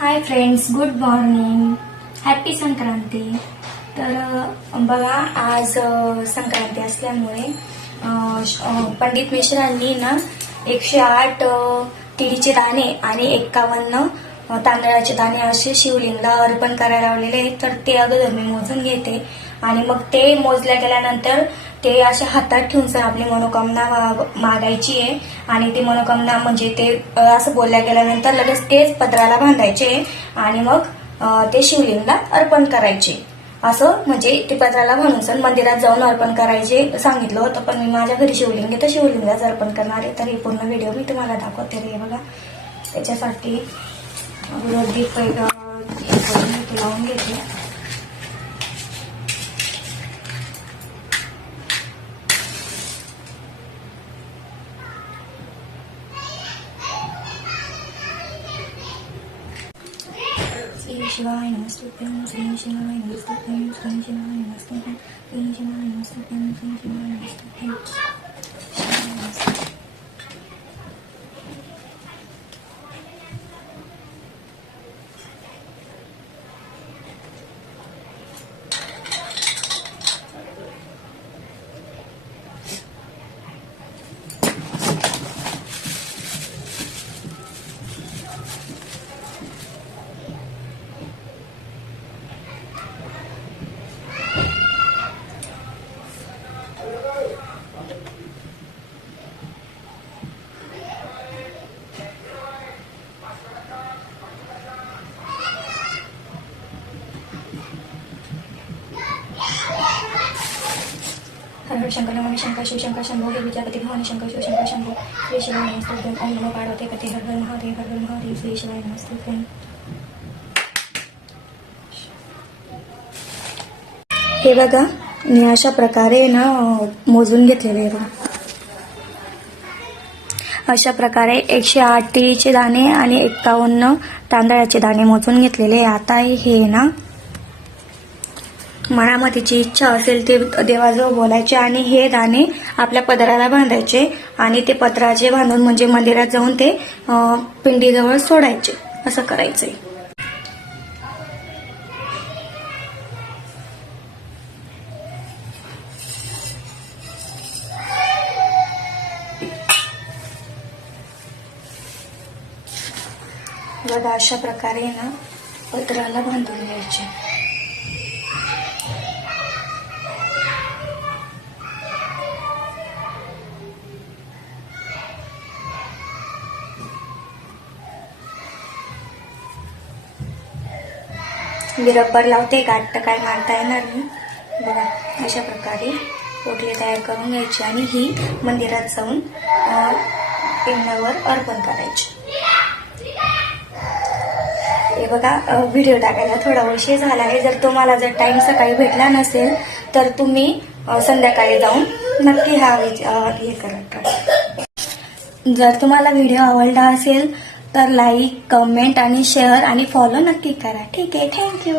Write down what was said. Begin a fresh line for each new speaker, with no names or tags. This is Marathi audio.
Hi friends good morning happy Sankranti तर बघा आज संक्रांती असल्यामुळे श- पंडित मिश्रांनी ना एकशे आठ तिळीचे दाणे आणि एक्कावन्न तांदळाचे दाणे असे शिवलिंगला अर्पण करायला लावलेले आहेत. तर ते अगोदर मी मोजून घेते. आणि मग ते मोजल्या गेल्यानंतर ते अशा हातात ठेवून सर आपली मनोकामना मा- मागायची आहे. आणि ती मनोकामना म्हणजे ते असं बोलल्या गेल्यानंतर लगेच तेच पत्राला बांधायचे आणि मग ते शिवलिंगला अर्पण करायचे. असं म्हणजे ते पत्राला बांधून सर मंदिरात जाऊन अर्पण करायचे सांगितलं होतं. पण मी माझ्या घरी शिवलिंग तर शिवलिंगाच अर्पण करणार आहे. तर हे पूर्ण व्हिडिओ मी तुम्हाला दाखवते रे बघा. त्याच्यासाठी अगोदर लावून घेते. श्री शिवाय नमस्तुभ्यं श्री शिवाय नमस्तुभ्यं श्री शिवाय नमस्तुभ्यं श्री शिवाय नमस्तुभ्यं श्री शिवाय हर शंकर नमः शंकर शिव शंकर शंभो हे विद्यापती भवानी शंकर शिव शंकर शंभो श्री शिवाय नमस्ते ओम नमो पार्वती पते हर हर महादेव हर हर महादेव श्री शिवाय नमस्तुभ्यं हे बघा मी अशा प्रकारे ना मोजून घेतलेले आहे बघा. अशा प्रकारे एकशे आठ तिळीचे दाणे आणि एक्कावन्न तांदळाचे दाणे मोजून घेतलेले. आहे. आता हे ना मनामध्ये जी इच्छा असेल ते देवाजवळ बोलायचे आणि हे दाणे आपल्या पदराला बांधायचे आणि ते पत्राचे बांधून म्हणजे मंदिरात जाऊन ते पिंडीजवळ सोडायचे. असं करायचंय. बघा अशा प्रकारे ना पत्राला बांधून घ्यायचे. मी रबर लावते गाठ तर काय मारता येणार नाही. बघा अशा प्रकारे पोटली तयार करून घ्यायची आणि ही मंदिरात जाऊन अं, पिंडावर अर्पण करायची. हे बघा व्हिडिओ टाकायला थोडा उशीर झाला आहे. जर तुम्हाला जर टाइम सकाळी भेटला नसेल तर तुम्ही संध्याकाळी जाऊन नक्की हा हे करा. जर तुम्हाला व्हिडिओ आवडला असेल तर लाईक कमेंट आणि शेअर आणि फॉलो नक्की करा. ठीक आहे. थँक्यू